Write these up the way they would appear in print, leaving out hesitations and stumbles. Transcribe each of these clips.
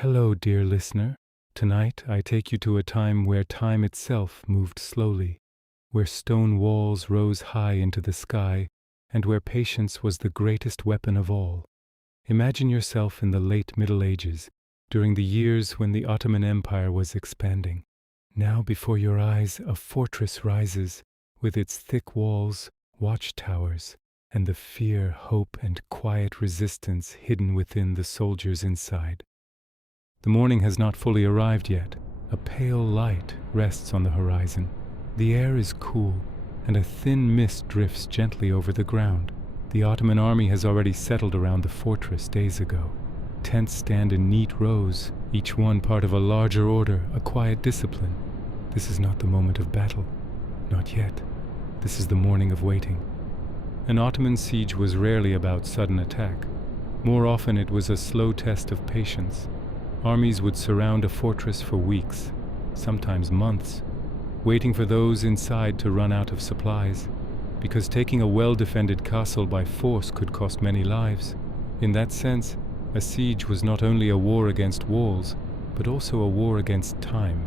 Hello, dear listener. Tonight I take you to a time where time itself moved slowly, where stone walls rose high into the sky, and where patience was the greatest weapon of all. Imagine yourself in the late Middle Ages, during the years when the Ottoman Empire was expanding. Now before your eyes a fortress rises, with its thick walls, watchtowers, and the fear, hope, and quiet resistance hidden within the soldiers inside. The morning has not fully arrived yet. A pale light rests on the horizon. The air is cool, and a thin mist drifts gently over the ground. The Ottoman army has already settled around the fortress days ago. Tents stand in neat rows, each one part of a larger order, a quiet discipline. This is not the moment of battle. Not yet. This is the morning of waiting. An Ottoman siege was rarely about sudden attack. More often it was a slow test of patience. Armies would surround a fortress for weeks, sometimes months, waiting for those inside to run out of supplies, because taking a well-defended castle by force could cost many lives. In that sense, a siege was not only a war against walls, but also a war against time.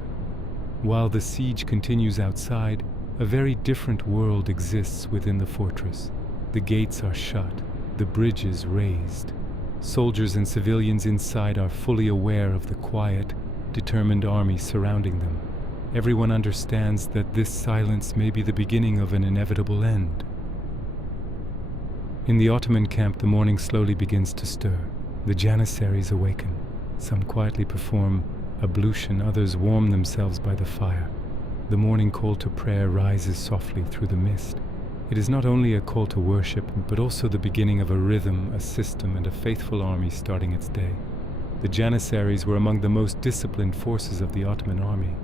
While the siege continues outside, a very different world exists within the fortress. The gates are shut, the bridges raised. Soldiers and civilians inside are fully aware of the quiet, determined army surrounding them. Everyone understands that this silence may be the beginning of an inevitable end. In the Ottoman camp, the morning slowly begins to stir. The Janissaries awaken. Some quietly perform ablution, others warm themselves by the fire. The morning call to prayer rises softly through the mist. It is not only a call to worship, but also the beginning of a rhythm, a system, and a faithful army starting its day. The Janissaries were among the most disciplined forces of the Ottoman army.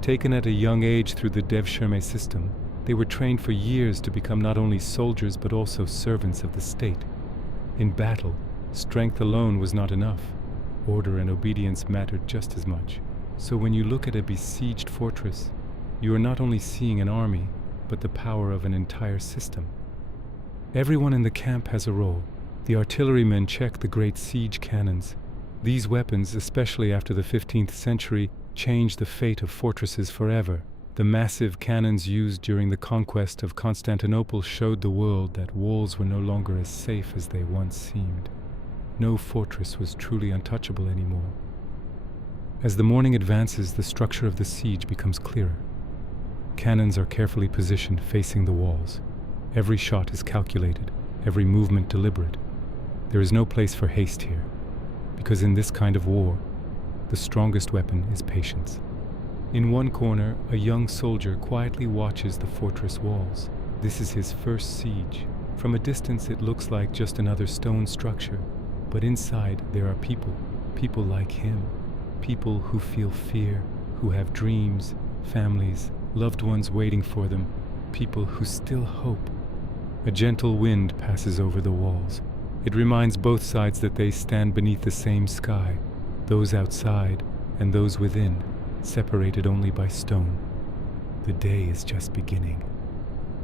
Taken at a young age through the Devshirme system, they were trained for years to become not only soldiers but also servants of the state. In battle, strength alone was not enough. Order and obedience mattered just as much. So when you look at a besieged fortress, you are not only seeing an army, but the power of an entire system. Everyone in the camp has a role. The artillerymen check the great siege cannons. These weapons, especially after the 15th century, changed the fate of fortresses forever. The massive cannons used during the conquest of Constantinople showed the world that walls were no longer as safe as they once seemed. No fortress was truly untouchable anymore. As the morning advances, the structure of the siege becomes clearer. Cannons are carefully positioned facing the walls. Every shot is calculated, every movement deliberate. There is no place for haste here, because in this kind of war, the strongest weapon is patience. In one corner, a young soldier quietly watches the fortress walls. This is his first siege. From a distance, it looks like just another stone structure, but inside there are people like him, people who feel fear, who have dreams, families, loved ones waiting for them, people who still hope. A gentle wind passes over the walls. It reminds both sides that they stand beneath the same sky, those outside and those within, separated only by stone. The day is just beginning.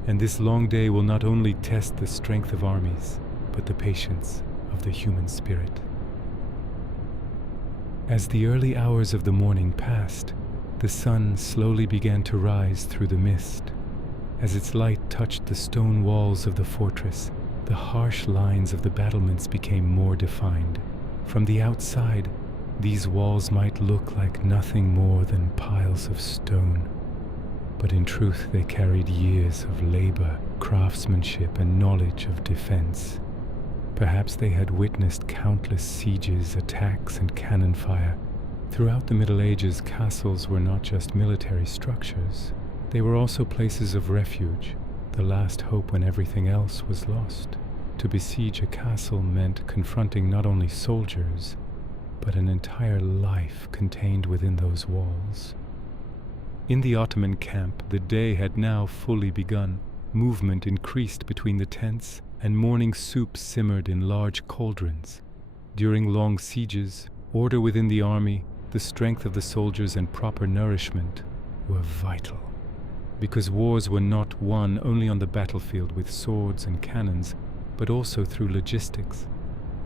And this long day will not only test the strength of armies, but the patience of the human spirit. As the early hours of the morning passed, the sun slowly began to rise through the mist. As its light touched the stone walls of the fortress, the harsh lines of the battlements became more defined. From the outside, these walls might look like nothing more than piles of stone. But in truth, they carried years of labor, craftsmanship, and knowledge of defense. Perhaps they had witnessed countless sieges, attacks, and cannon fire. Throughout the Middle Ages, castles were not just military structures. They were also places of refuge, the last hope when everything else was lost. To besiege a castle meant confronting not only soldiers, but an entire life contained within those walls. In the Ottoman camp, the day had now fully begun. Movement increased between the tents, and morning soup simmered in large cauldrons. During long sieges, order within the army, the strength of the soldiers, and proper nourishment were vital. Because wars were not won only on the battlefield with swords and cannons, but also through logistics.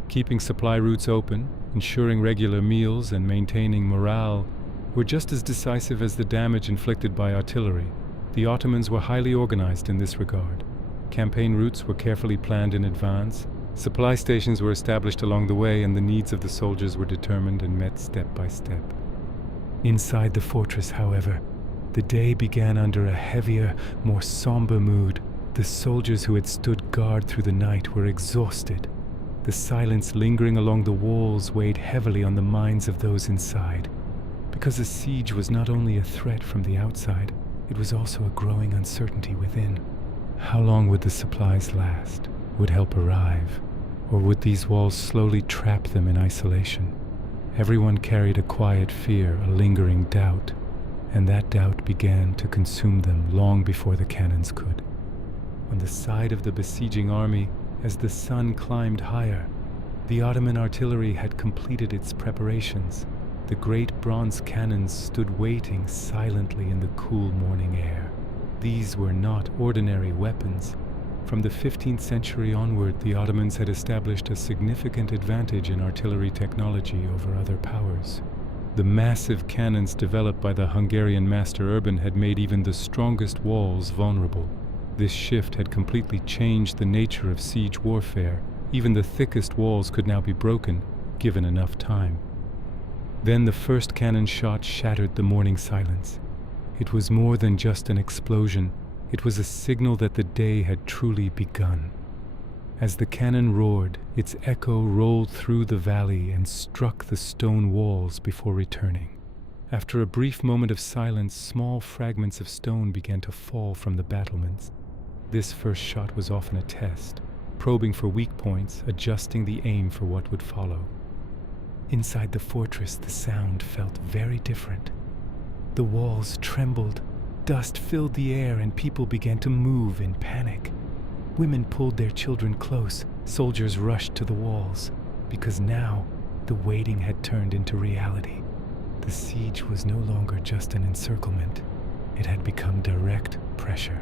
Keeping supply routes open, ensuring regular meals, and maintaining morale were just as decisive as the damage inflicted by artillery. The Ottomans were highly organized in this regard. Campaign routes were carefully planned in advance, supply stations were established along the way, and the needs of the soldiers were determined and met step by step. Inside the fortress, however, the day began under a heavier, more somber mood. The soldiers who had stood guard through the night were exhausted. The silence lingering along the walls weighed heavily on the minds of those inside. Because a siege was not only a threat from the outside, it was also a growing uncertainty within. How long would the supplies last? Would help arrive? Or would these walls slowly trap them in isolation? Everyone carried a quiet fear, a lingering doubt, and that doubt began to consume them long before the cannons could. On the side of the besieging army, as the sun climbed higher, the Ottoman artillery had completed its preparations. The great bronze cannons stood waiting silently in the cool morning air. These were not ordinary weapons. From the 15th century onward, the Ottomans had established a significant advantage in artillery technology over other powers. The massive cannons developed by the Hungarian master Urban had made even the strongest walls vulnerable. This shift had completely changed the nature of siege warfare. Even the thickest walls could now be broken, given enough time. Then the first cannon shot shattered the morning silence. It was more than just an explosion. It was a signal that the day had truly begun. As the cannon roared, its echo rolled through the valley and struck the stone walls before returning. After a brief moment of silence, small fragments of stone began to fall from the battlements. This first shot was often a test, probing for weak points, adjusting the aim for what would follow. Inside the fortress, the sound felt very different. The walls trembled, dust filled the air, and people began to move in panic. Women pulled their children close, soldiers rushed to the walls, because now the waiting had turned into reality. The siege was no longer just an encirclement. It had become direct pressure.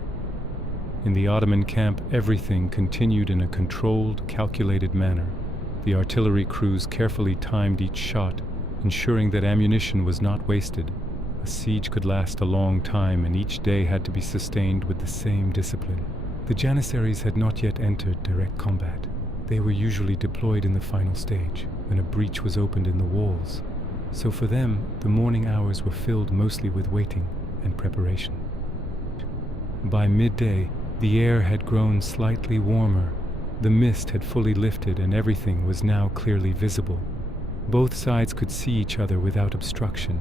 In the Ottoman camp, everything continued in a controlled, calculated manner. The artillery crews carefully timed each shot, ensuring that ammunition was not wasted. A siege could last a long time, and each day had to be sustained with the same discipline. The Janissaries had not yet entered direct combat. They were usually deployed in the final stage, when a breach was opened in the walls. So for them, the morning hours were filled mostly with waiting and preparation. By midday, the air had grown slightly warmer. The mist had fully lifted, and everything was now clearly visible. Both sides could see each other without obstruction.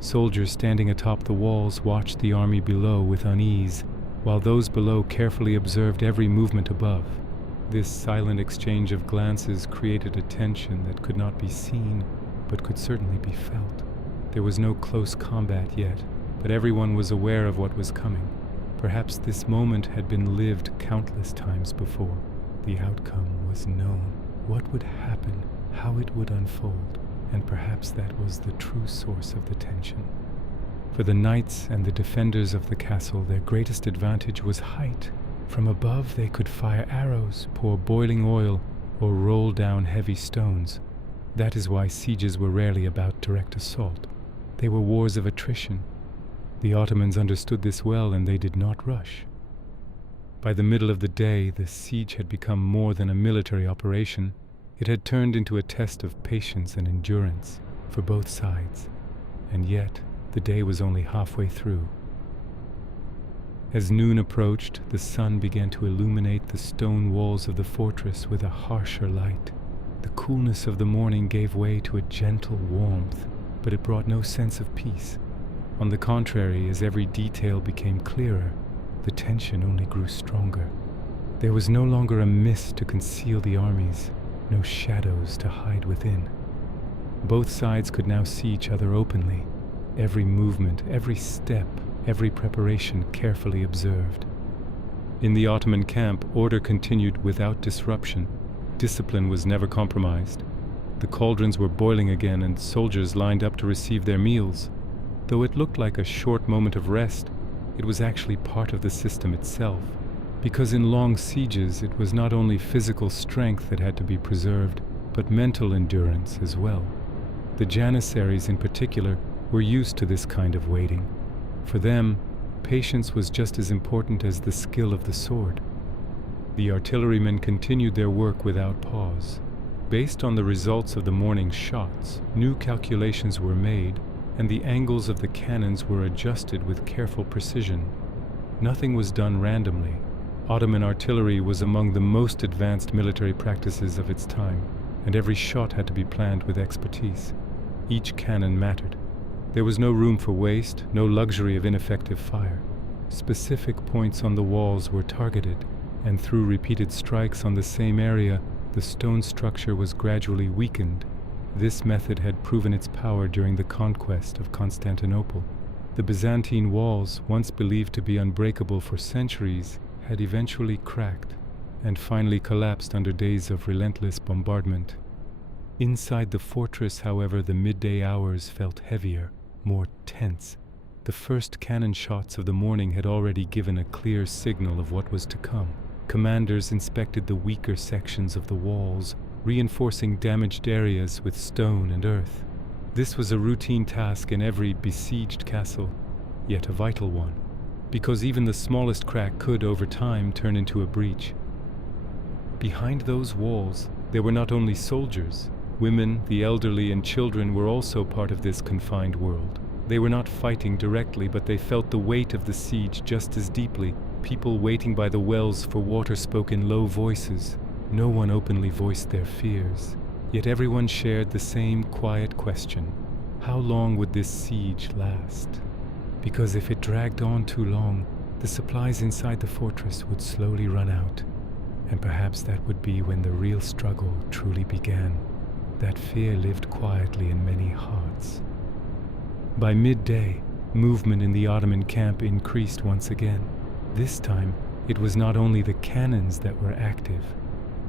Soldiers standing atop the walls watched the army below with unease, while those below carefully observed every movement above. This silent exchange of glances created a tension that could not be seen, but could certainly be felt. There was no close combat yet, but everyone was aware of what was coming. Perhaps this moment had been lived countless times before. The outcome was known. What would happen, how it would unfold, and perhaps that was the true source of the tension. For the knights and the defenders of the castle, their greatest advantage was height. From above they could fire arrows, pour boiling oil, or roll down heavy stones. That is why sieges were rarely about direct assault. They were wars of attrition. The Ottomans understood this well, and they did not rush. By the middle of the day, the siege had become more than a military operation. It had turned into a test of patience and endurance for both sides. And yet, the day was only halfway through. As noon approached, the sun began to illuminate the stone walls of the fortress with a harsher light. The coolness of the morning gave way to a gentle warmth, but it brought no sense of peace. On the contrary, as every detail became clearer, the tension only grew stronger. There was no longer a mist to conceal the armies, no shadows to hide within. Both sides could now see each other openly, every movement, every step, every preparation carefully observed. In the Ottoman camp, order continued without disruption. Discipline was never compromised. The cauldrons were boiling again, and soldiers lined up to receive their meals. Though it looked like a short moment of rest, it was actually part of the system itself. Because in long sieges, it was not only physical strength that had to be preserved, but mental endurance as well. The Janissaries in particular were used to this kind of waiting. For them, patience was just as important as the skill of the sword. The artillerymen continued their work without pause. Based on the results of the morning's shots, new calculations were made, and the angles of the cannons were adjusted with careful precision. Nothing was done randomly. Ottoman artillery was among the most advanced military practices of its time, and every shot had to be planned with expertise. Each cannon mattered. There was no room for waste, no luxury of ineffective fire. Specific points on the walls were targeted, and through repeated strikes on the same area, the stone structure was gradually weakened. This method had proven its power during the conquest of Constantinople. The Byzantine walls, once believed to be unbreakable for centuries, had eventually cracked and finally collapsed under days of relentless bombardment. Inside the fortress, however, the midday hours felt heavier, more tense. The first cannon shots of the morning had already given a clear signal of what was to come. Commanders inspected the weaker sections of the walls, reinforcing damaged areas with stone and earth. This was a routine task in every besieged castle, yet a vital one, because even the smallest crack could, over time, turn into a breach. Behind those walls, there were not only soldiers. Women, the elderly, and children were also part of this confined world. They were not fighting directly, but they felt the weight of the siege just as deeply. People waiting by the wells for water spoke in low voices. No one openly voiced their fears. Yet everyone shared the same quiet question: how long would this siege last? Because if it dragged on too long, the supplies inside the fortress would slowly run out. And perhaps that would be when the real struggle truly began. That fear lived quietly in many hearts. By midday, movement in the Ottoman camp increased once again. This time, it was not only the cannons that were active.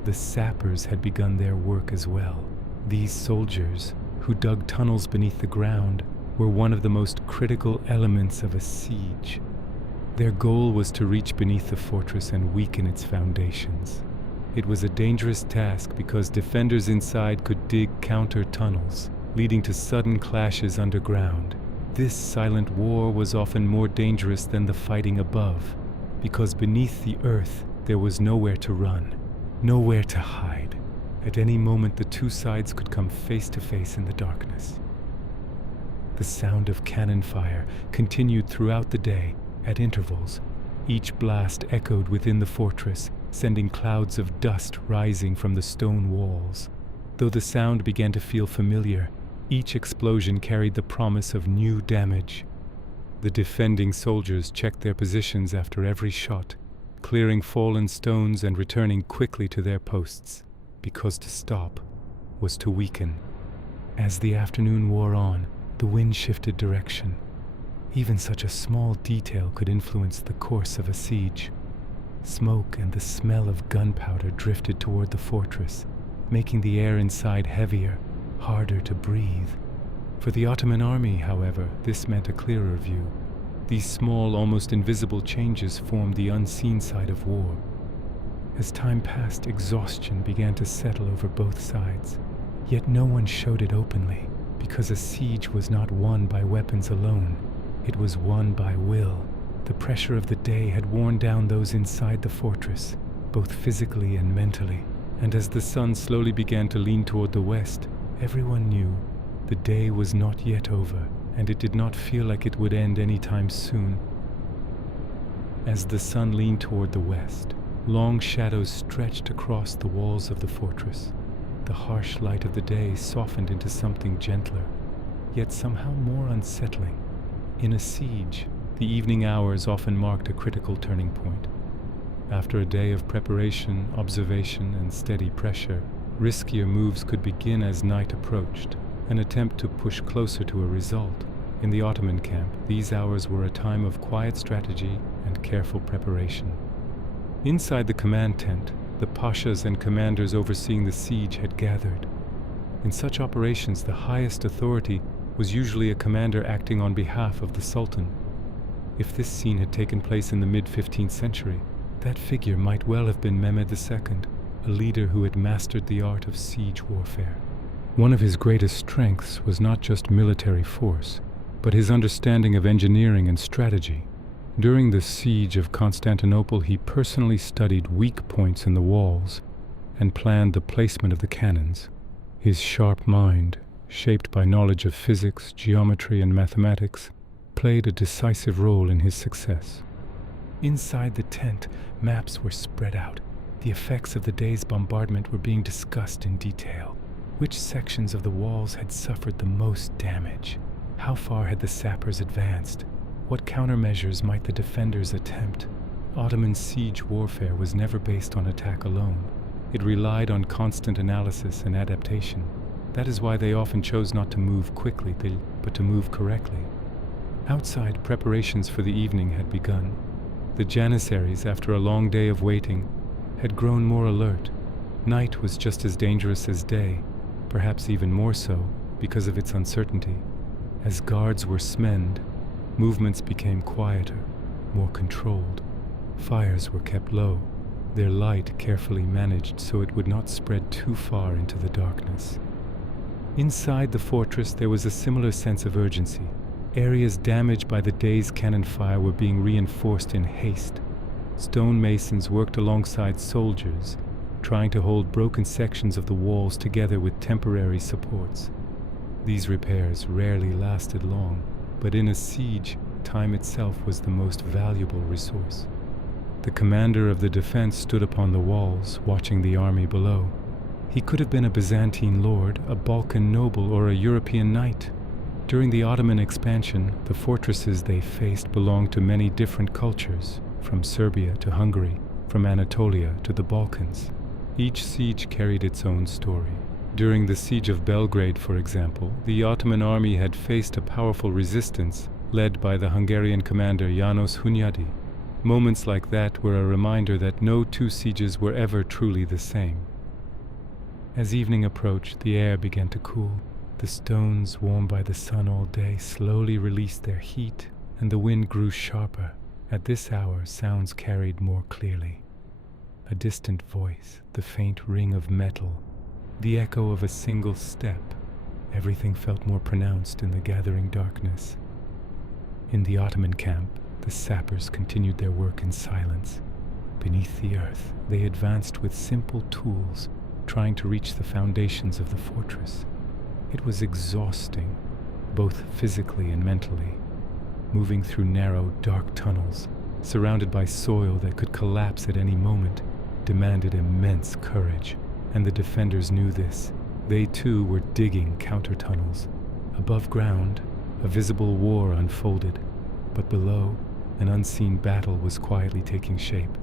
The sappers had begun their work as well. These soldiers, who dug tunnels beneath the ground, were one of the most critical elements of a siege. Their goal was to reach beneath the fortress and weaken its foundations. It was a dangerous task because defenders inside could dig counter tunnels, leading to sudden clashes underground. This silent war was often more dangerous than the fighting above, because beneath the earth there was nowhere to run, nowhere to hide. At any moment the two sides could come face to face in the darkness. The sound of cannon fire continued throughout the day, at intervals. Each blast echoed within the fortress, sending clouds of dust rising from the stone walls. Though the sound began to feel familiar, each explosion carried the promise of new damage. The defending soldiers checked their positions after every shot, clearing fallen stones and returning quickly to their posts, because to stop was to weaken. As the afternoon wore on, the wind shifted direction. Even such a small detail could influence the course of a siege. Smoke and the smell of gunpowder drifted toward the fortress, making the air inside heavier, harder to breathe. For the Ottoman army, however, this meant a clearer view. These small, almost invisible changes formed the unseen side of war. As time passed, exhaustion began to settle over both sides. Yet no one showed it openly, because a siege was not won by weapons alone. It was won by will. The pressure of the day had worn down those inside the fortress, both physically and mentally. And as the sun slowly began to lean toward the west, everyone knew the day was not yet over, and it did not feel like it would end anytime soon. As the sun leaned toward the west, long shadows stretched across the walls of the fortress. The harsh light of the day softened into something gentler, yet somehow more unsettling. In a siege, the evening hours often marked a critical turning point. After a day of preparation, observation, and steady pressure, riskier moves could begin as night approached, an attempt to push closer to a result. In the Ottoman camp, these hours were a time of quiet strategy and careful preparation. Inside the command tent, the pashas and commanders overseeing the siege had gathered. In such operations, the highest authority was usually a commander acting on behalf of the Sultan. If this scene had taken place in the mid-15th century, that figure might well have been Mehmed II, a leader who had mastered the art of siege warfare. One of his greatest strengths was not just military force, but his understanding of engineering and strategy. During the siege of Constantinople, he personally studied weak points in the walls and planned the placement of the cannons. His sharp mind, shaped by knowledge of physics, geometry, and mathematics, played a decisive role in his success. Inside the tent, maps were spread out. The effects of the day's bombardment were being discussed in detail. Which sections of the walls had suffered the most damage? How far had the sappers advanced? What countermeasures might the defenders attempt? Ottoman siege warfare was never based on attack alone. It relied on constant analysis and adaptation. That is why they often chose not to move quickly, but to move correctly. Outside, preparations for the evening had begun. The Janissaries, after a long day of waiting, had grown more alert. Night was just as dangerous as day, perhaps even more so because of its uncertainty. As guards were smenned, movements became quieter, more controlled. Fires were kept low, their light carefully managed so it would not spread too far into the darkness. Inside the fortress there was a similar sense of urgency. Areas damaged by the day's cannon fire were being reinforced in haste. Stonemasons worked alongside soldiers, trying to hold broken sections of the walls together with temporary supports. These repairs rarely lasted long, but in a siege, time itself was the most valuable resource. The commander of the defense stood upon the walls, watching the army below. He could have been a Byzantine lord, a Balkan noble, or a European knight. During the Ottoman expansion, the fortresses they faced belonged to many different cultures, from Serbia to Hungary, from Anatolia to the Balkans. Each siege carried its own story. During the siege of Belgrade, for example, the Ottoman army had faced a powerful resistance led by the Hungarian commander János Hunyadi. Moments like that were a reminder that no two sieges were ever truly the same. As evening approached, the air began to cool. The stones, warmed by the sun all day, slowly released their heat, and the wind grew sharper. At this hour, sounds carried more clearly. A distant voice, the faint ring of metal, the echo of a single step. Everything felt more pronounced in the gathering darkness. In the Ottoman camp, the sappers continued their work in silence. Beneath the earth, they advanced with simple tools, trying to reach the foundations of the fortress. It was exhausting, both physically and mentally, moving through narrow, dark tunnels, surrounded by soil that could collapse at any moment, demanded immense courage, and the defenders knew this. They too were digging counter tunnels. Above ground, a visible war unfolded, but below, an unseen battle was quietly taking shape.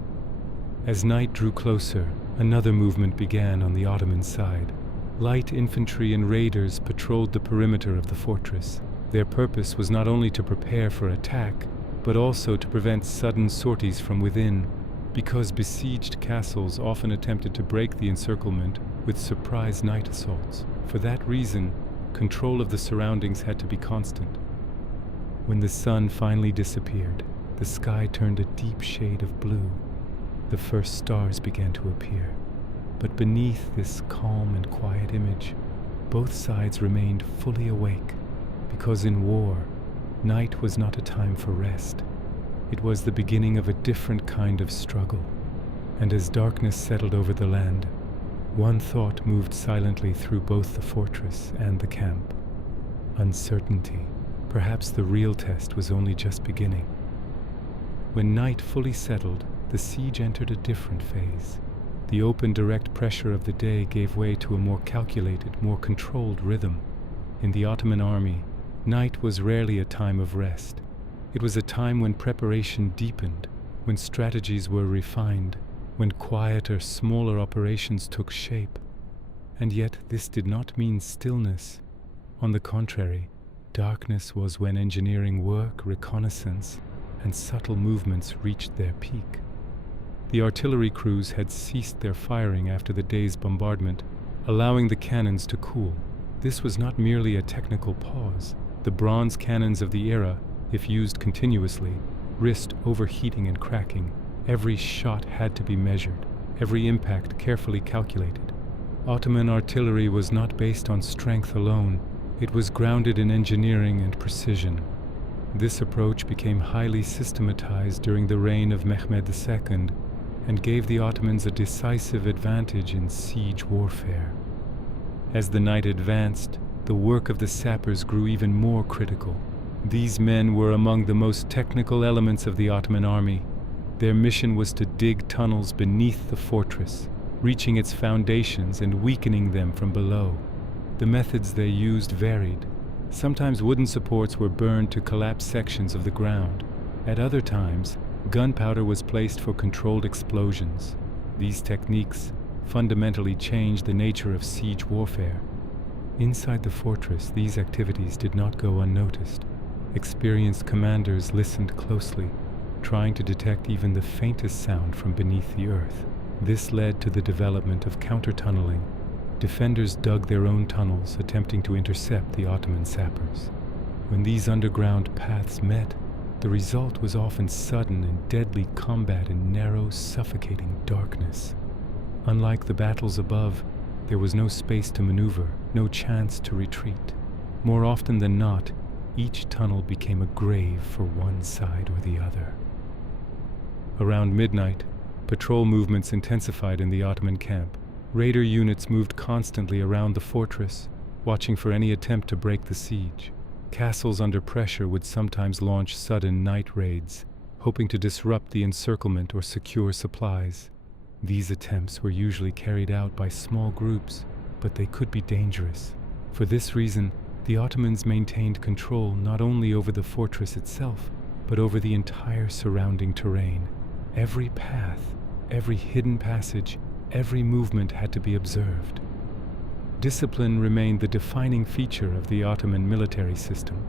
As night drew closer, another movement began on the Ottoman side. Light infantry and raiders patrolled the perimeter of the fortress. Their purpose was not only to prepare for attack, but also to prevent sudden sorties from within, because besieged castles often attempted to break the encirclement with surprise night assaults. For that reason, control of the surroundings had to be constant. When the sun finally disappeared, the sky turned a deep shade of blue. The first stars began to appear. But beneath this calm and quiet image, both sides remained fully awake, because in war, night was not a time for rest. It was the beginning of a different kind of struggle. And as darkness settled over the land, one thought moved silently through both the fortress and the camp. Uncertainty. Perhaps the real test was only just beginning. When night fully settled, the siege entered a different phase. The open, direct pressure of the day gave way to a more calculated, more controlled rhythm. In the Ottoman army, night was rarely a time of rest. It was a time when preparation deepened, when strategies were refined, when quieter, smaller operations took shape. And yet this did not mean stillness. On the contrary, darkness was when engineering work, reconnaissance, and subtle movements reached their peak. The artillery crews had ceased their firing after the day's bombardment, allowing the cannons to cool. This was not merely a technical pause. The bronze cannons of the era, if used continuously, risked overheating and cracking. Every shot had to be measured. every impact carefully calculated. Ottoman artillery was not based on strength alone, it was grounded in engineering and precision. This approach became highly systematized during the reign of Mehmed II and gave the Ottomans a decisive advantage in siege warfare. As the night advanced, the work of the sappers grew even more critical. These men were among the most technical elements of the Ottoman army. Their mission was to dig tunnels beneath the fortress, reaching its foundations and weakening them from below. The methods they used varied. Sometimes wooden supports were burned to collapse sections of the ground. At other times, gunpowder was placed for controlled explosions. These techniques fundamentally changed the nature of siege warfare. Inside the fortress, these activities did not go unnoticed. Experienced commanders listened closely, trying to detect even the faintest sound from beneath the earth. This led to the development of counter-tunneling. Defenders dug their own tunnels, attempting to intercept the Ottoman sappers. When these underground paths met, the result was often sudden and deadly combat in narrow, suffocating darkness. Unlike the battles above, there was no space to maneuver, no chance to retreat. More often than not, each tunnel became a grave for one side or the other. Around midnight, patrol movements intensified in the Ottoman camp. Raider units moved constantly around the fortress, watching for any attempt to break the siege. Castles under pressure would sometimes launch sudden night raids, hoping to disrupt the encirclement or secure supplies. These attempts were usually carried out by small groups, but they could be dangerous. For this reason, the Ottomans maintained control not only over the fortress itself, but over the entire surrounding terrain. Every path, every hidden passage, every movement had to be observed. Discipline remained the defining feature of the Ottoman military system.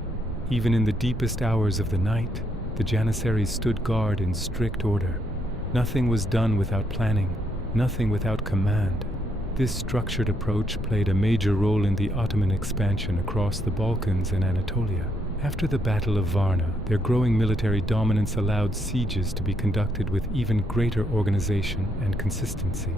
Even in the deepest hours of the night, the Janissaries stood guard in strict order. Nothing was done without planning, nothing without command. This structured approach played a major role in the Ottoman expansion across the Balkans and Anatolia. After the Battle of Varna, their growing military dominance allowed sieges to be conducted with even greater organization and consistency.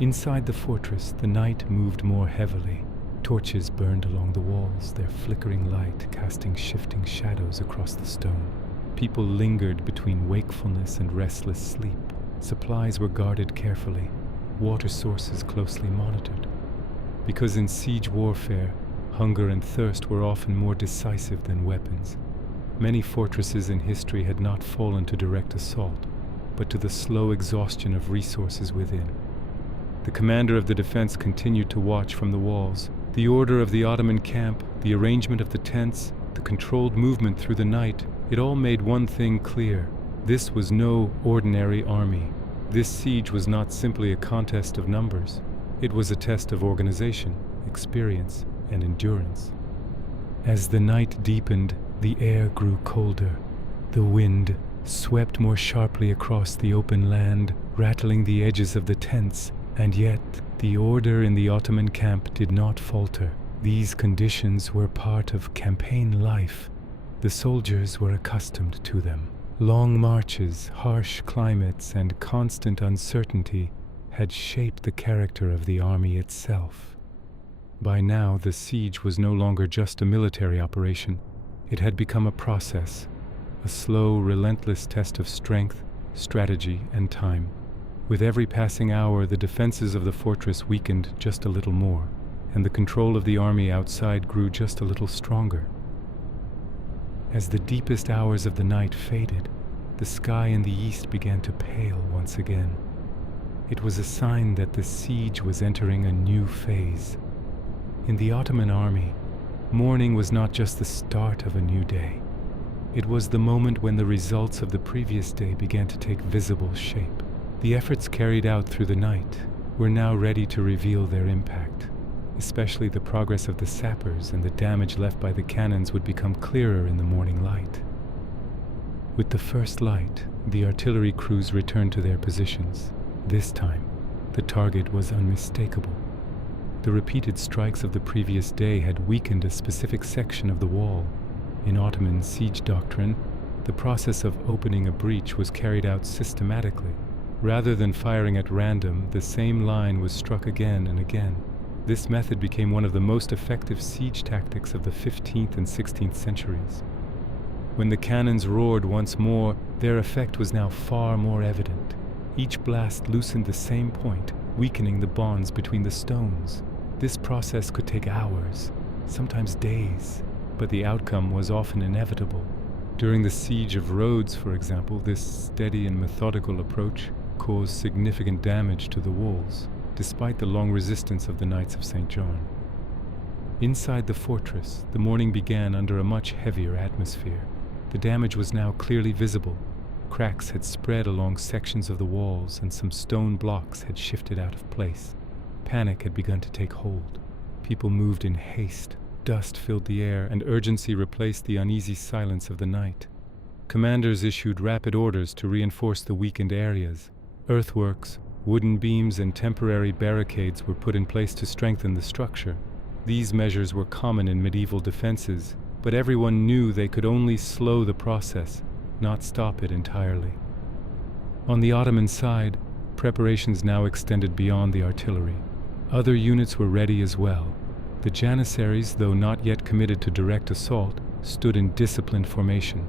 Inside the fortress, the night moved more heavily. Torches burned along the walls, their flickering light casting shifting shadows across the stone. People lingered between wakefulness and restless sleep. Supplies were guarded carefully, water sources closely monitored. Because in siege warfare, hunger and thirst were often more decisive than weapons. Many fortresses in history had not fallen to direct assault, but to the slow exhaustion of resources within. The commander of the defense continued to watch from the walls. The order of the Ottoman camp, the arrangement of the tents, the controlled movement through the night, it all made one thing clear. This was no ordinary army. This siege was not simply a contest of numbers. It was a test of organization, experience, and endurance. As the night deepened, the air grew colder. The wind swept more sharply across the open land, rattling the edges of the tents, and yet the order in the Ottoman camp did not falter. These conditions were part of campaign life. The soldiers were accustomed to them. Long marches, harsh climates, and constant uncertainty had shaped the character of the army itself. By now, the siege was no longer just a military operation. It had become a process, a slow, relentless test of strength, strategy, and time. With every passing hour, the defenses of the fortress weakened just a little more, and the control of the army outside grew just a little stronger. As the deepest hours of the night faded, the sky in the east began to pale once again. It was a sign that the siege was entering a new phase. In the Ottoman army, morning was not just the start of a new day. It was the moment when the results of the previous day began to take visible shape. The efforts carried out through the night were now ready to reveal their impact. Especially the progress of the sappers and the damage left by the cannons would become clearer in the morning light. With the first light, the artillery crews returned to their positions. This time, the target was unmistakable. The repeated strikes of the previous day had weakened a specific section of the wall. In Ottoman siege doctrine, the process of opening a breach was carried out systematically. Rather than firing at random, the same line was struck again and again. This method became one of the most effective siege tactics of the 15th and 16th centuries. When the cannons roared once more, their effect was now far more evident. Each blast loosened the same point, weakening the bonds between the stones. This process could take hours, sometimes days, but the outcome was often inevitable. During the siege of Rhodes, for example, this steady and methodical approach caused significant damage to the walls, despite the long resistance of the Knights of St. John. Inside the fortress, the morning began under a much heavier atmosphere. The damage was now clearly visible. Cracks had spread along sections of the walls, and some stone blocks had shifted out of place. Panic had begun to take hold. People moved in haste. Dust filled the air, and urgency replaced the uneasy silence of the night. Commanders issued rapid orders to reinforce the weakened areas. Earthworks, wooden beams, and temporary barricades were put in place to strengthen the structure. These measures were common in medieval defenses, but everyone knew they could only slow the process, not stop it entirely. On the Ottoman side, preparations now extended beyond the artillery. Other units were ready as well. The Janissaries, though not yet committed to direct assault, stood in disciplined formation.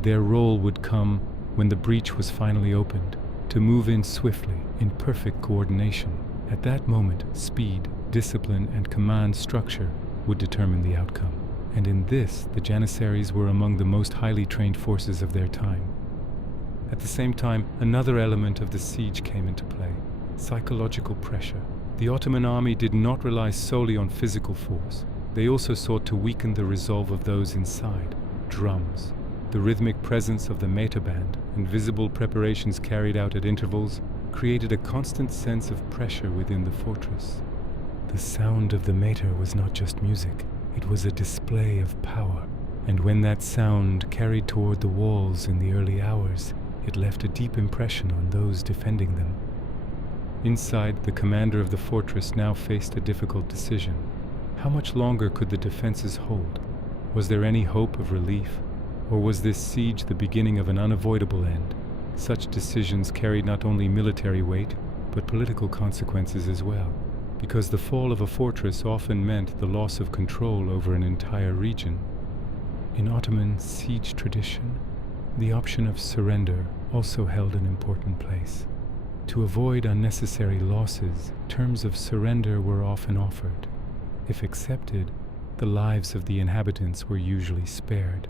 Their role would come when the breach was finally opened, to move in swiftly, in perfect coordination. At that moment, speed, discipline, and command structure would determine the outcome. And in this, the Janissaries were among the most highly trained forces of their time. At the same time, another element of the siege came into play: psychological pressure. The Ottoman army did not rely solely on physical force. They also sought to weaken the resolve of those inside. Drums, the rhythmic presence of the Meta band, and visible preparations carried out at intervals created a constant sense of pressure within the fortress. The sound of the Meta was not just music, it was a display of power. And when that sound carried toward the walls in the early hours, it left a deep impression on those defending them. Inside, the commander of the fortress now faced a difficult decision. How much longer could the defenses hold? Was there any hope of relief? Or was this siege the beginning of an unavoidable end? Such decisions carried not only military weight, but political consequences as well, because the fall of a fortress often meant the loss of control over an entire region. In Ottoman siege tradition, the option of surrender also held an important place. To avoid unnecessary losses, terms of surrender were often offered. If accepted, the lives of the inhabitants were usually spared.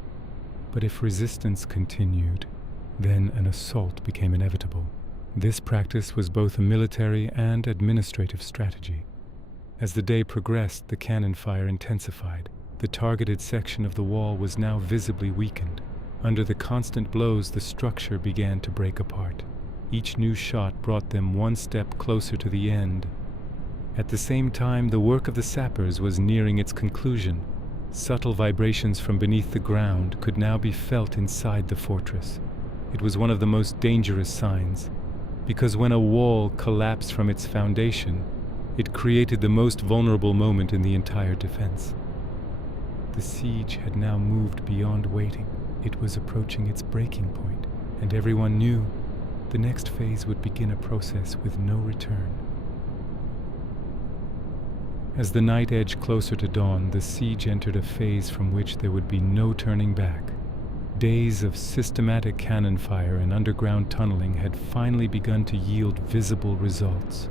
But if resistance continued, then an assault became inevitable. This practice was both a military and administrative strategy. As the day progressed, the cannon fire intensified. The targeted section of the wall was now visibly weakened. Under the constant blows, the structure began to break apart. Each new shot brought them one step closer to the end. At the same time, the work of the sappers was nearing its conclusion. Subtle vibrations from beneath the ground could now be felt inside the fortress. It was one of the most dangerous signs, because when a wall collapsed from its foundation, it created the most vulnerable moment in the entire defense. The siege had now moved beyond waiting. It was approaching its breaking point, and everyone knew the next phase would begin a process with no return. As the night edged closer to dawn, the siege entered a phase from which there would be no turning back. Days of systematic cannon fire and underground tunneling had finally begun to yield visible results.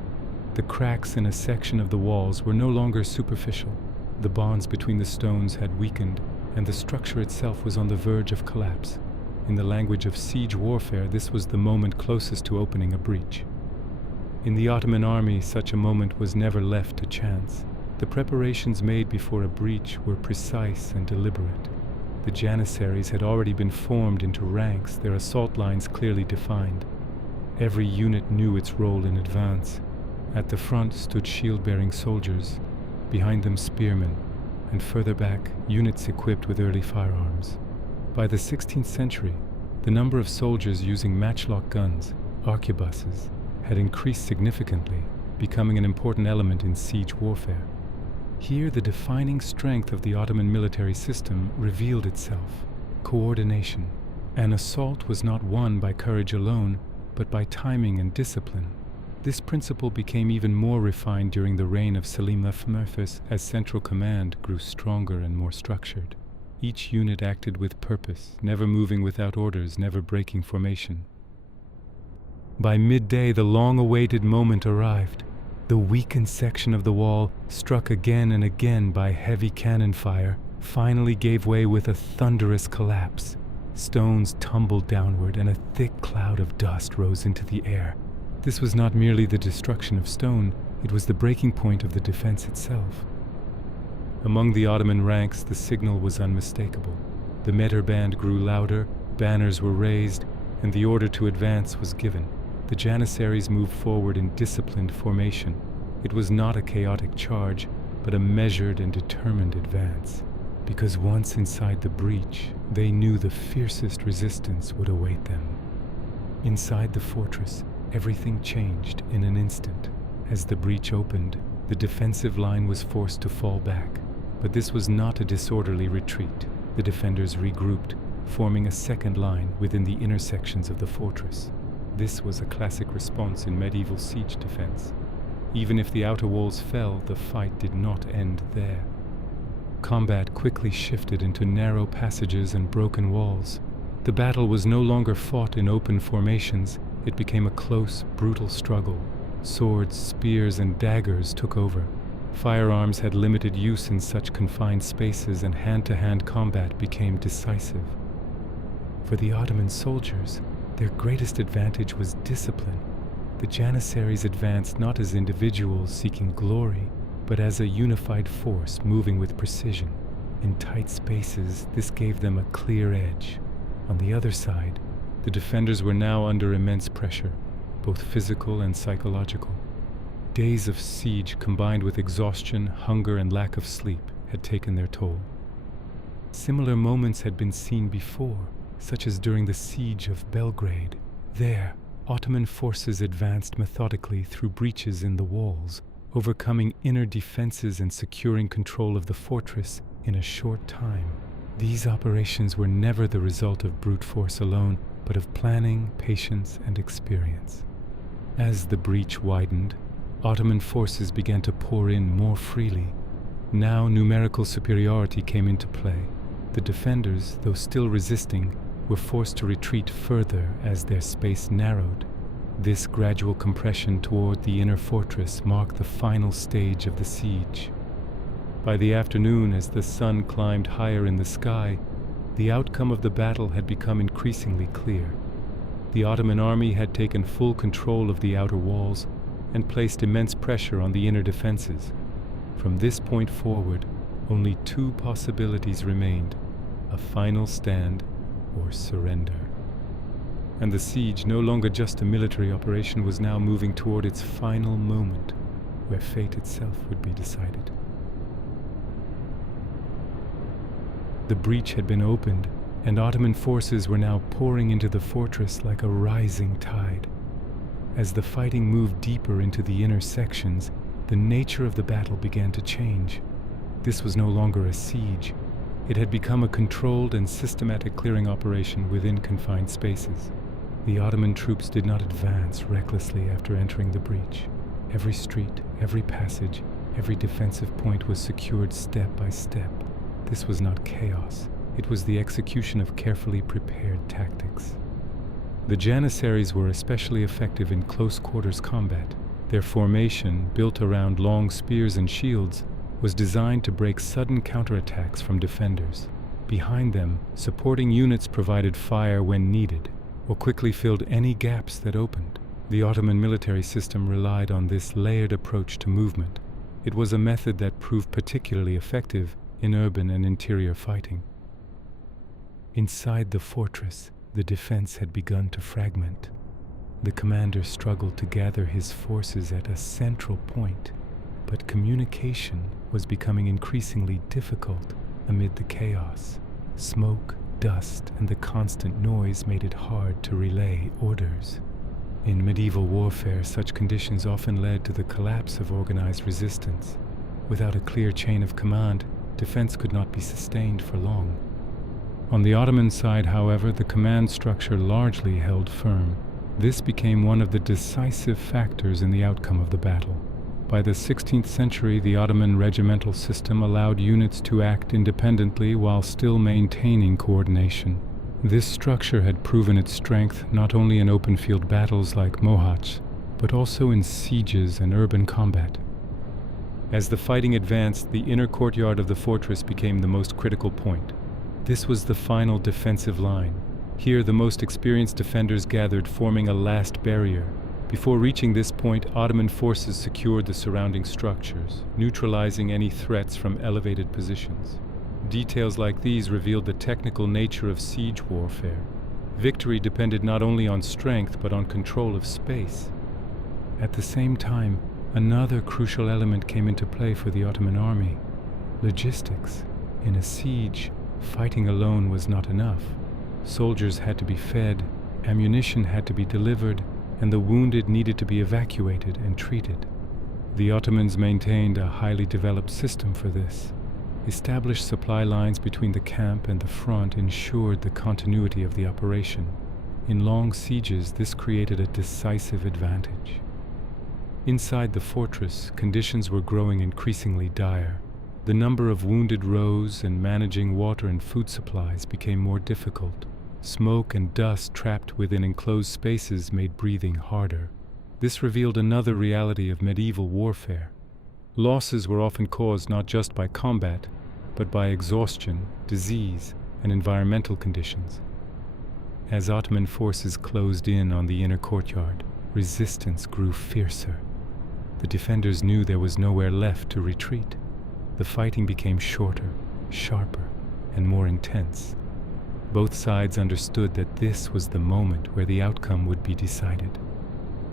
The cracks in a section of the walls were no longer superficial. The bonds between the stones had weakened, and the structure itself was on the verge of collapse. In the language of siege warfare, this was the moment closest to opening a breach. In the Ottoman army, such a moment was never left to chance. The preparations made before a breach were precise and deliberate. The Janissaries had already been formed into ranks, their assault lines clearly defined. Every unit knew its role in advance. At the front stood shield-bearing soldiers, behind them spearmen, and further back, units equipped with early firearms. By the 16th century, the number of soldiers using matchlock guns, arquebuses, had increased significantly, becoming an important element in siege warfare. Here, the defining strength of the Ottoman military system revealed itself: coordination. An assault was not won by courage alone, but by timing and discipline. This principle became even more refined during the reign of Selim Murthis as central command grew stronger and more structured. Each unit acted with purpose, never moving without orders, never breaking formation. By midday, the long-awaited moment arrived. The weakened section of the wall, struck again and again by heavy cannon fire, finally gave way with a thunderous collapse. Stones tumbled downward, and a thick cloud of dust rose into the air. This was not merely the destruction of stone, it was the breaking point of the defense itself. Among the Ottoman ranks, the signal was unmistakable. The meter band grew louder, banners were raised, and the order to advance was given. The Janissaries moved forward in disciplined formation. It was not a chaotic charge, but a measured and determined advance. Because once inside the breach, they knew the fiercest resistance would await them. Inside the fortress, everything changed in an instant. As the breach opened, the defensive line was forced to fall back. But this was not a disorderly retreat. The defenders regrouped, forming a second line within the intersections of the fortress. This was a classic response in medieval siege defense. Even if the outer walls fell, the fight did not end there. Combat quickly shifted into narrow passages and broken walls. The battle was no longer fought in open formations. It became a close, brutal struggle. Swords, spears, and daggers took over. Firearms had limited use in such confined spaces, and hand-to-hand combat became decisive. For the Ottoman soldiers, their greatest advantage was discipline. The Janissaries advanced not as individuals seeking glory, but as a unified force moving with precision. In tight spaces, this gave them a clear edge. On the other side, the defenders were now under immense pressure, both physical and psychological. Days of siege combined with exhaustion, hunger, and lack of sleep had taken their toll. Similar moments had been seen before, such as during the siege of Belgrade. There, Ottoman forces advanced methodically through breaches in the walls, overcoming inner defenses and securing control of the fortress in a short time. These operations were never the result of brute force alone, but of planning, patience, and experience. As the breach widened, Ottoman forces began to pour in more freely. Now numerical superiority came into play. The defenders, though still resisting, were forced to retreat further as their space narrowed. This gradual compression toward the inner fortress marked the final stage of the siege. By the afternoon, as the sun climbed higher in the sky, the outcome of the battle had become increasingly clear. The Ottoman army had taken full control of the outer walls and placed immense pressure on the inner defenses. From this point forward, only two possibilities remained: a final stand or surrender. And the siege, no longer just a military operation, was now moving toward its final moment, where fate itself would be decided. The breach had been opened, and Ottoman forces were now pouring into the fortress like a rising tide. As the fighting moved deeper into the inner sections, the nature of the battle began to change. This was no longer a siege. It had become a controlled and systematic clearing operation within confined spaces. The Ottoman troops did not advance recklessly after entering the breach. Every street, every passage, every defensive point was secured step by step. This was not chaos. It was the execution of carefully prepared tactics. The Janissaries were especially effective in close-quarters combat. Their formation, built around long spears and shields, was designed to break sudden counterattacks from defenders. Behind them, supporting units provided fire when needed, or quickly filled any gaps that opened. The Ottoman military system relied on this layered approach to movement. It was a method that proved particularly effective in urban and interior fighting. Inside the fortress, the defense had begun to fragment. The commander struggled to gather his forces at a central point, but communication was becoming increasingly difficult amid the chaos. Smoke, dust, and the constant noise made it hard to relay orders. In medieval warfare, such conditions often led to the collapse of organized resistance. Without a clear chain of command, defense could not be sustained for long. On the Ottoman side, however, the command structure largely held firm. This became one of the decisive factors in the outcome of the battle. By the 16th century, the Ottoman regimental system allowed units to act independently while still maintaining coordination. This structure had proven its strength not only in open field battles like Mohacs, but also in sieges and urban combat. As the fighting advanced, the inner courtyard of the fortress became the most critical point. This was the final defensive line. Here, the most experienced defenders gathered, forming a last barrier. Before reaching this point, Ottoman forces secured the surrounding structures, neutralizing any threats from elevated positions. Details like these revealed the technical nature of siege warfare. Victory depended not only on strength, but on control of space. At the same time, another crucial element came into play for the Ottoman army: logistics. In a siege, fighting alone was not enough. Soldiers had to be fed, ammunition had to be delivered, and the wounded needed to be evacuated and treated. The Ottomans maintained a highly developed system for this. Established supply lines between the camp and the front ensured the continuity of the operation. In long sieges, this created a decisive advantage. Inside the fortress, conditions were growing increasingly dire. The number of wounded rose, and managing water and food supplies became more difficult. Smoke and dust trapped within enclosed spaces made breathing harder. This revealed another reality of medieval warfare. Losses were often caused not just by combat, but by exhaustion, disease, and environmental conditions. As Ottoman forces closed in on the inner courtyard, resistance grew fiercer. The defenders knew there was nowhere left to retreat. The fighting became shorter, sharper, and more intense. Both sides understood that this was the moment where the outcome would be decided.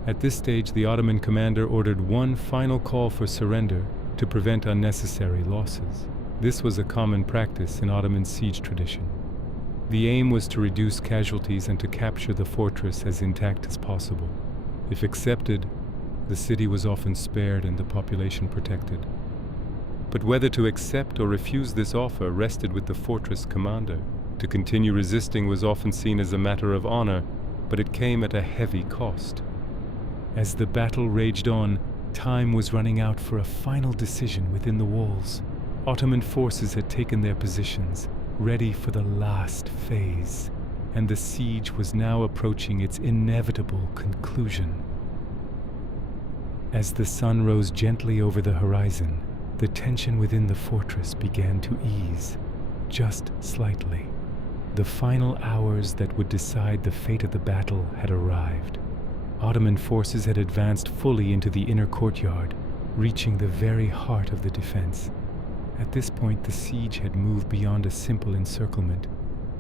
At this stage, the Ottoman commander ordered one final call for surrender to prevent unnecessary losses. This was a common practice in Ottoman siege tradition. The aim was to reduce casualties and to capture the fortress as intact as possible. If accepted, the city was often spared and the population protected. But whether to accept or refuse this offer rested with the fortress commander. To continue resisting was often seen as a matter of honor, but it came at a heavy cost. As the battle raged on, time was running out for a final decision within the walls. Ottoman forces had taken their positions, ready for the last phase, and the siege was now approaching its inevitable conclusion. As the sun rose gently over the horizon, the tension within the fortress began to ease, just slightly. The final hours that would decide the fate of the battle had arrived. Ottoman forces had advanced fully into the inner courtyard, reaching the very heart of the defense. At this point, the siege had moved beyond a simple encirclement.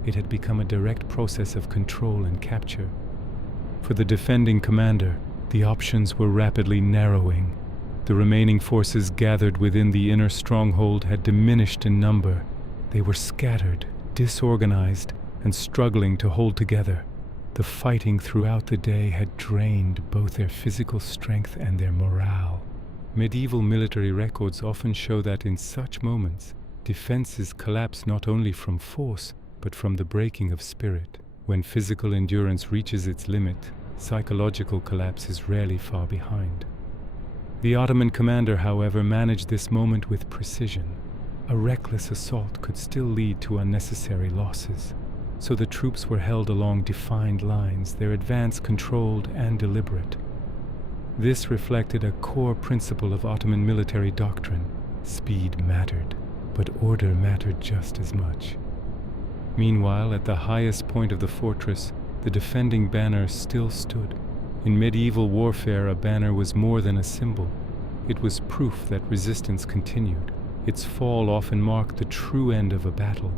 It had become a direct process of control and capture. For the defending commander, the options were rapidly narrowing. The remaining forces gathered within the inner stronghold had diminished in number. They were scattered, disorganized, and struggling to hold together. The fighting throughout the day had drained both their physical strength and their morale. Medieval military records often show that in such moments, defenses collapse not only from force, but from the breaking of spirit. When physical endurance reaches its limit, psychological collapse is rarely far behind. The Ottoman commander, however, managed this moment with precision. A reckless assault could still lead to unnecessary losses, so the troops were held along defined lines, their advance controlled and deliberate. This reflected a core principle of Ottoman military doctrine. Speed mattered, but order mattered just as much. Meanwhile, at the highest point of the fortress, the defending banner still stood. In medieval warfare, a banner was more than a symbol. It was proof that resistance continued. Its fall often marked the true end of a battle.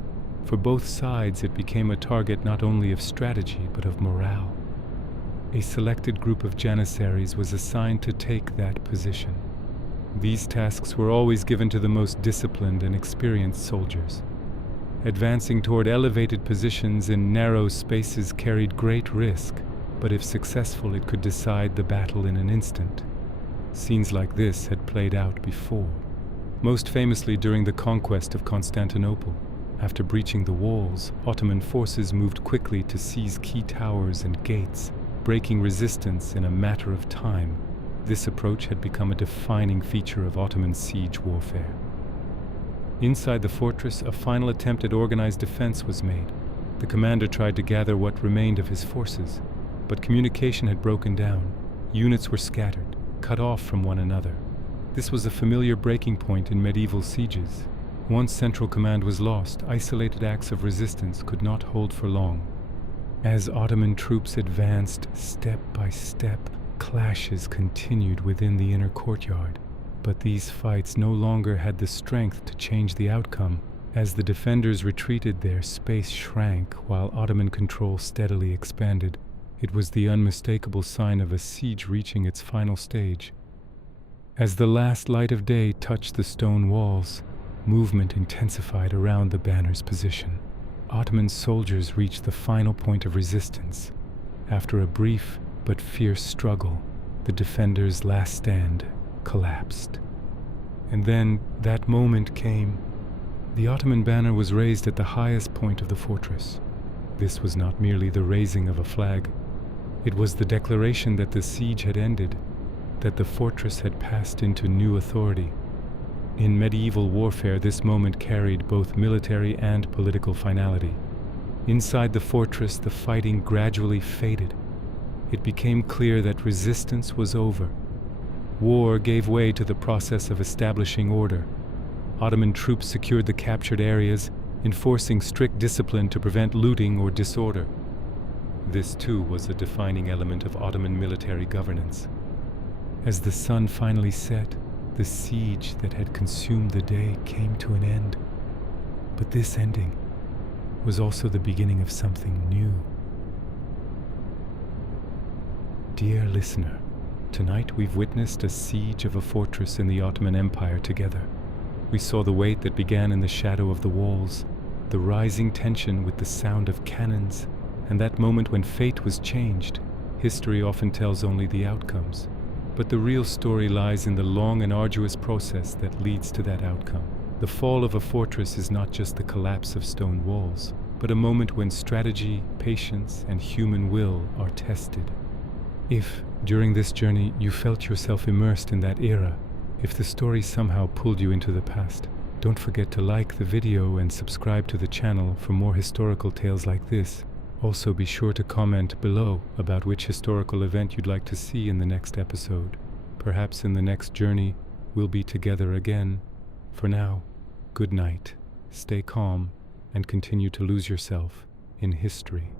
For both sides, it became a target not only of strategy, but of morale. A selected group of janissaries was assigned to take that position. These tasks were always given to the most disciplined and experienced soldiers. Advancing toward elevated positions in narrow spaces carried great risk, but if successful, it could decide the battle in an instant. Scenes like this had played out before, most famously during the conquest of Constantinople. After breaching the walls, Ottoman forces moved quickly to seize key towers and gates. breaking resistance in a matter of time. This approach had become a defining feature of Ottoman siege warfare. Inside the fortress, a final attempt at organized defense was made. The commander tried to gather what remained of his forces, but communication had broken down. Units were scattered, cut off from one another. This was a familiar breaking point in medieval sieges. Once central command was lost, isolated acts of resistance could not hold for long. As Ottoman troops advanced step by step, clashes continued within the inner courtyard. But these fights no longer had the strength to change the outcome. As the defenders retreated, their space shrank while Ottoman control steadily expanded. It was the unmistakable sign of a siege reaching its final stage. As the last light of day touched the stone walls, movement intensified around the banner's position. Ottoman soldiers reached the final point of resistance. After a brief but fierce struggle, the defenders' last stand collapsed. And then that moment came. The Ottoman banner was raised at the highest point of the fortress. This was not merely the raising of a flag. It was the declaration that the siege had ended, that the fortress had passed into new authority. In medieval warfare, this moment carried both military and political finality. Inside the fortress, the fighting gradually faded. It became clear that resistance was over. War gave way to the process of establishing order. Ottoman troops secured the captured areas, enforcing strict discipline to prevent looting or disorder. This too was a defining element of Ottoman military governance. As the sun finally set, the siege that had consumed the day came to an end. But this ending was also the beginning of something new. Dear listener, tonight we've witnessed a siege of a fortress in the Ottoman Empire together. We saw the weight that began in the shadow of the walls, the rising tension with the sound of cannons, and that moment when fate was changed. History often tells only the outcomes, but the real story lies in the long and arduous process that leads to that outcome. The fall of a fortress is not just the collapse of stone walls, but a moment when strategy, patience, and human will are tested. If, during this journey, you felt yourself immersed in that era, if the story somehow pulled you into the past, don't forget to like the video and subscribe to the channel for more historical tales like this. Also, be sure to comment below about which historical event you'd like to see in the next episode. Perhaps in the next journey, we'll be together again. For now, good night, stay calm, and continue to lose yourself in history.